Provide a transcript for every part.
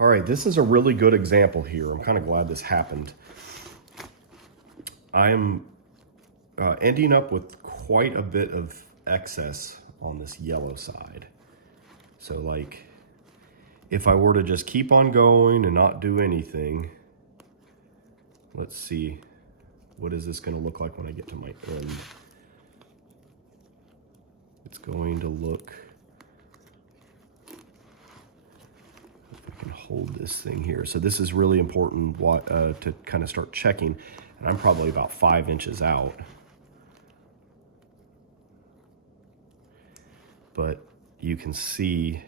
All right, this is a really good example here. I'm kind of glad this happened. I am ending up with quite a bit of excess on this yellow side. So like, if I were to just keep on going and not do anything, let's see, what is this gonna look like when I get to my end? It's going to look, if I can hold this thing here. So this is really important to kind of start checking. And I'm probably about 5 inches out. But you can see,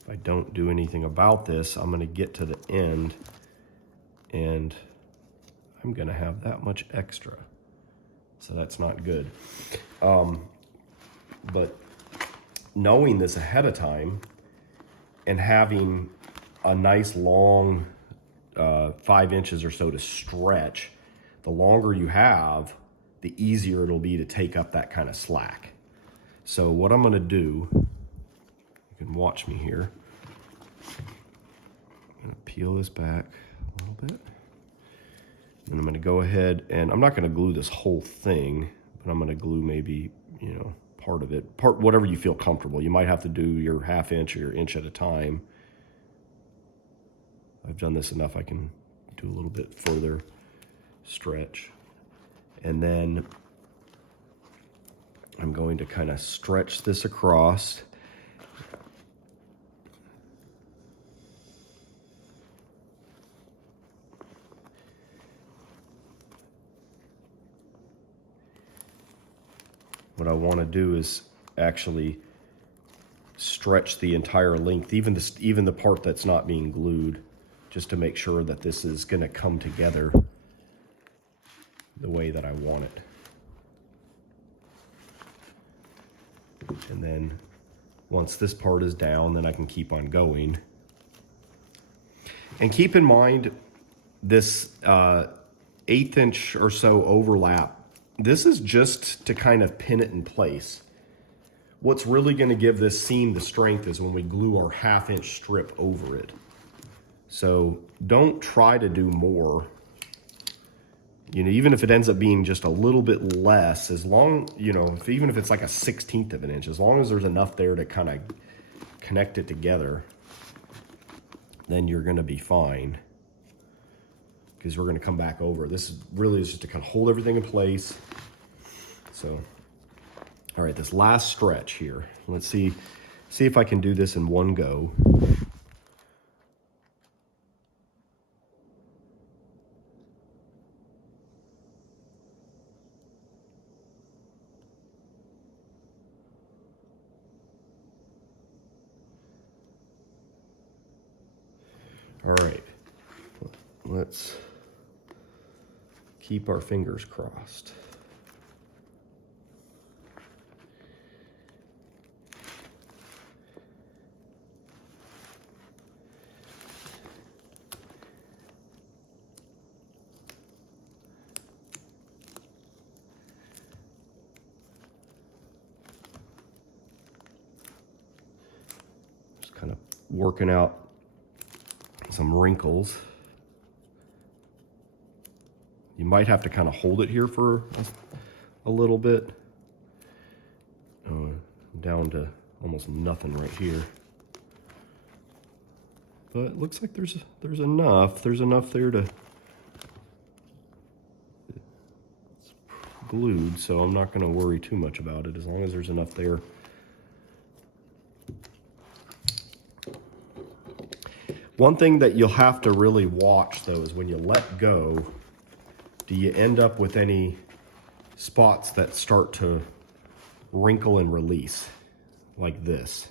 if I don't do anything about this, I'm gonna get to the end and I'm gonna have that much extra. So that's not good. But knowing this ahead of time and having a nice long 5 inches or so to stretch, the longer you have, the easier it'll be to take up that kind of slack. So what I'm gonna do, you can watch me here. I'm gonna peel this back a little bit. And I'm gonna go ahead and I'm not gonna glue this whole thing, but I'm gonna glue maybe, you know, part of it, whatever you feel comfortable. You might have to do your 1/2 inch or your inch at a time. I've done this enough, I can do a little bit further stretch. And then I'm going to kind of stretch this across. What I want to do is actually stretch the entire length, even the part that's not being glued, just to make sure that this is going to come together the way that I want it. And then once this part is down, then I can keep on going. And keep in mind this 1/8 inch or so overlap. This is just to kind of pin it in place. What's really going to give this seam the strength is when we glue our 1/2 inch strip over it. So don't try to do more. You know, even if it ends up being just a little bit less, as long, you know, even if it's like a 1/16 of an inch, as long as there's enough there to kind of connect it together, then you're going to be fine. Because we're going to come back over. This really is just to kind of hold everything in place. So, all right, this last stretch here. Let's see if I can do this in one go. All right, let's keep our fingers crossed. Just kind of working out some wrinkles. You might have to kind of hold it here for a little bit. Down to almost nothing right here. But it looks like there's enough. There's enough there to, it's glued, so I'm not going to worry too much about it as long as there's enough there. One thing that you'll have to really watch though is when you let go, do you end up with any spots that start to wrinkle and release like this?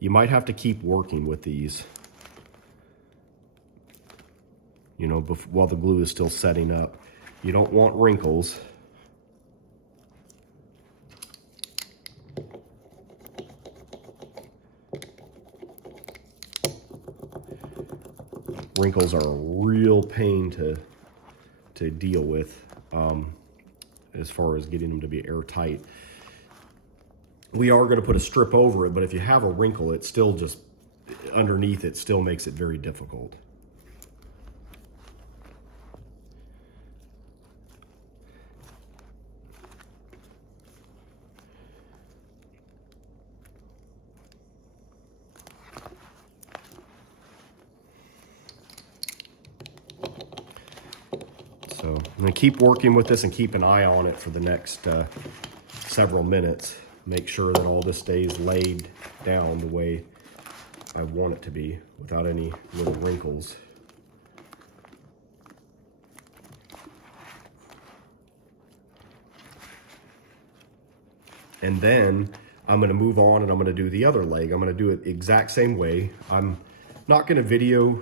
You might have to keep working with these, you know, while the glue is still setting up. You don't want wrinkles. Wrinkles are a real pain to deal with as far as getting them to be airtight. We are going to put a strip over it, but if you have a wrinkle, it still just, underneath it still makes it very difficult. So I'm gonna keep working with this and keep an eye on it for the next several minutes. Make sure that all this stays laid down the way I want it to be without any little wrinkles. And then I'm gonna move on and I'm gonna do the other leg. I'm gonna do it the exact same way. I'm not gonna video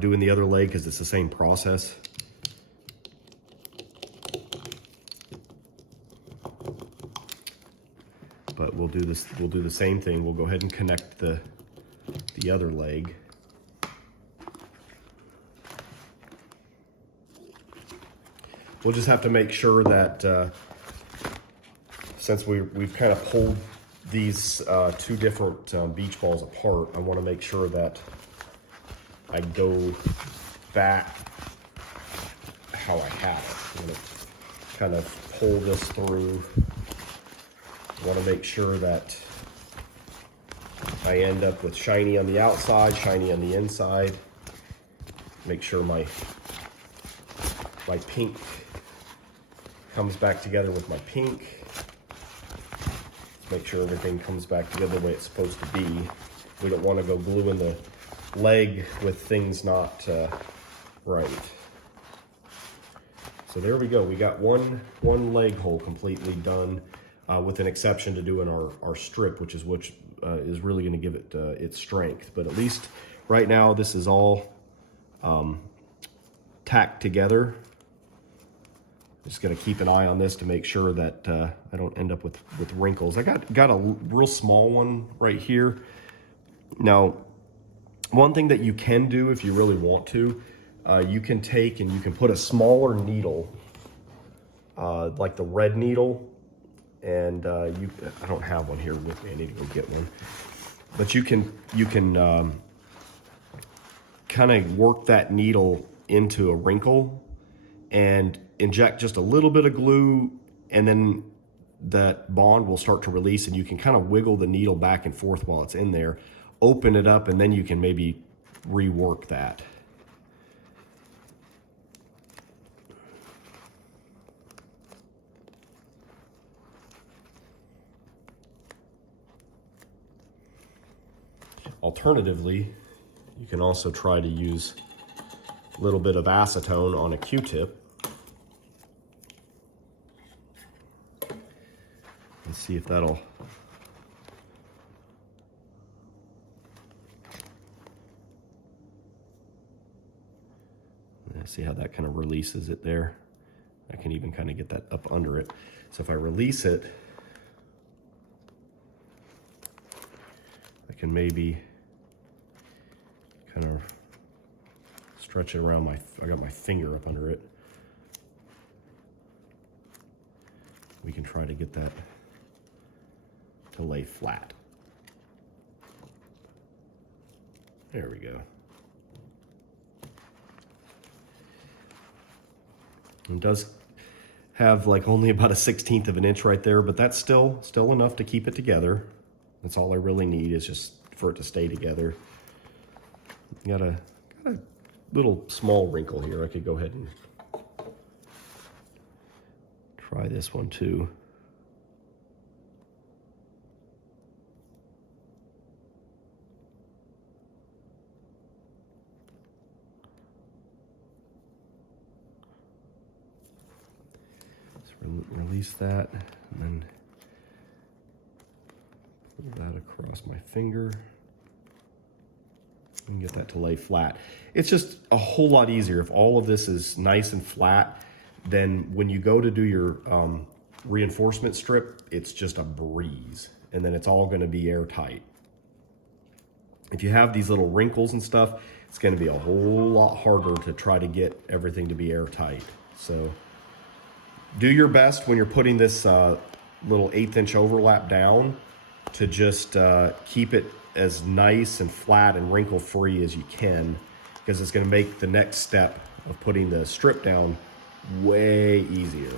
doing the other leg because it's the same process. But we'll do this. We'll do the same thing. We'll go ahead and connect the other leg. We'll just have to make sure that since we've kind of pulled these two different beach balls apart, I want to make sure that I go back how I have it. I'm going to kind of pull this through. I want to make sure that I end up with shiny on the outside, shiny on the inside. Make sure my pink comes back together with my pink. Make sure everything comes back together the way it's supposed to be. We don't want to go gluing the leg with things not right. So there we go. We got one leg hole completely done. With an exception to doing our strip, which is really going to give it its strength. But at least right now, this is all tacked together. Just got to keep an eye on this to make sure that I don't end up with wrinkles. I got a real small one right here. Now, one thing that you can do if you really want to, you can take and you can put a smaller needle, like the red needle. And I don't have one here with me. I need to go get one. But you can kind of work that needle into a wrinkle and inject just a little bit of glue, and then that bond will start to release, and you can kind of wiggle the needle back and forth while it's in there, open it up, and then you can maybe rework that. Alternatively, you can also try to use a little bit of acetone on a Q-tip. Let's see if that'll... See how that kind of releases it there? I can even kind of get that up under it. So if I release it, I can maybe kind of stretch it around I got my finger up under it. We can try to get that to lay flat. There we go. It does have like only about a 1/16 of an inch right there, but that's still enough to keep it together. That's all I really need, is just for it to stay together. Got a little small wrinkle here. I could go ahead and try this one too. Release that, and then pull that across my finger and get that to lay flat. It's just a whole lot easier if all of this is nice and flat. Then when you go to do your reinforcement strip, it's just a breeze, and then it's all going to be airtight. If you have these little wrinkles and stuff, it's going to be a whole lot harder to try to get everything to be airtight. So do your best when you're putting this little 1/8 inch overlap down to just keep it as nice and flat and wrinkle free as you can, because it's going to make the next step of putting the strip down way easier.